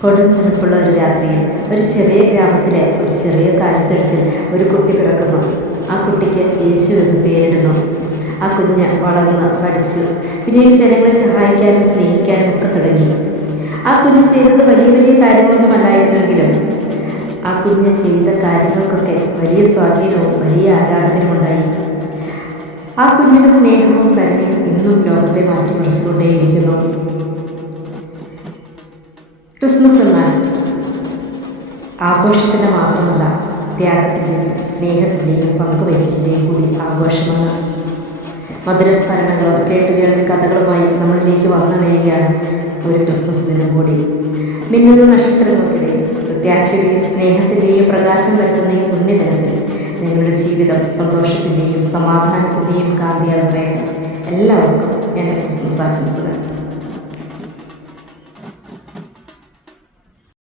കൊടും തണുപ്പുള്ള ഒരു രാത്രിയിൽ ഒരു ചെറിയ ഗ്രാമത്തിലെ ഒരു ചെറിയ കാലിത്തൊഴുത്തിൽ ഒരു കുട്ടി പിറക്കുന്നു. ആ കുട്ടിക്ക് യേശു എന്ന് പേരിടുന്നു. ആ കുഞ്ഞ് വളർന്ന് പഠിച്ചു. പിന്നീട് ജനങ്ങളെ സഹായിക്കാനും സ്നേഹിക്കാനും ഒക്കെ തുടങ്ങി. ആ കുഞ്ഞ് ചെയ്തത് വലിയ വലിയ കാര്യങ്ങളൊന്നും അല്ലായിരുന്നുവെങ്കിലും ആ കുഞ്ഞ് ചെയ്ത കാര്യങ്ങൾക്കൊക്കെ വലിയ സ്വാധീനവും വലിയ ആരാധകരും ഉണ്ടായി. ആ കുഞ്ഞിൻ്റെ സ്നേഹവും കരുണയും ഇന്നും ലോകത്തെ മാറ്റിമറിച്ചുകൊണ്ടേയിരിക്കുന്നു. ക്രിസ്മസ് എന്നാൽ ആഘോഷത്തിൻ്റെ മാത്രമല്ല, ത്യാഗത്തിൻ്റെയും സ്നേഹത്തിൻ്റെയും പങ്കുവയ്ക്കലിൻ്റെയും കൂടി ആഘോഷമാണ്. മധുരസ്മരണകളും കേട്ടുകേൾവി കഥകളുമായി നമ്മളിലേക്ക് വന്നണയുകയാണ് ഒരു ക്രിസ്മസ് ദിനം കൂടി. മിന്നുന്ന നക്ഷത്രങ്ങൾക്കിടയിൽ പ്രത്യാശയുടെയും സ്നേഹത്തിൻ്റെയും പ്രകാശം വരുത്തുന്ന ഈ പുണ്യദിനത്തിൽ നിങ്ങളുടെ ജീവിതം സന്തോഷത്തിൻ്റെയും സമാധാനത്തിൻ്റെയും കാന്തിയാൽ നിറയട്ടെ. എല്ലാവർക്കും എൻ്റെ ക്രിസ്മസ് ആശംസകൾ.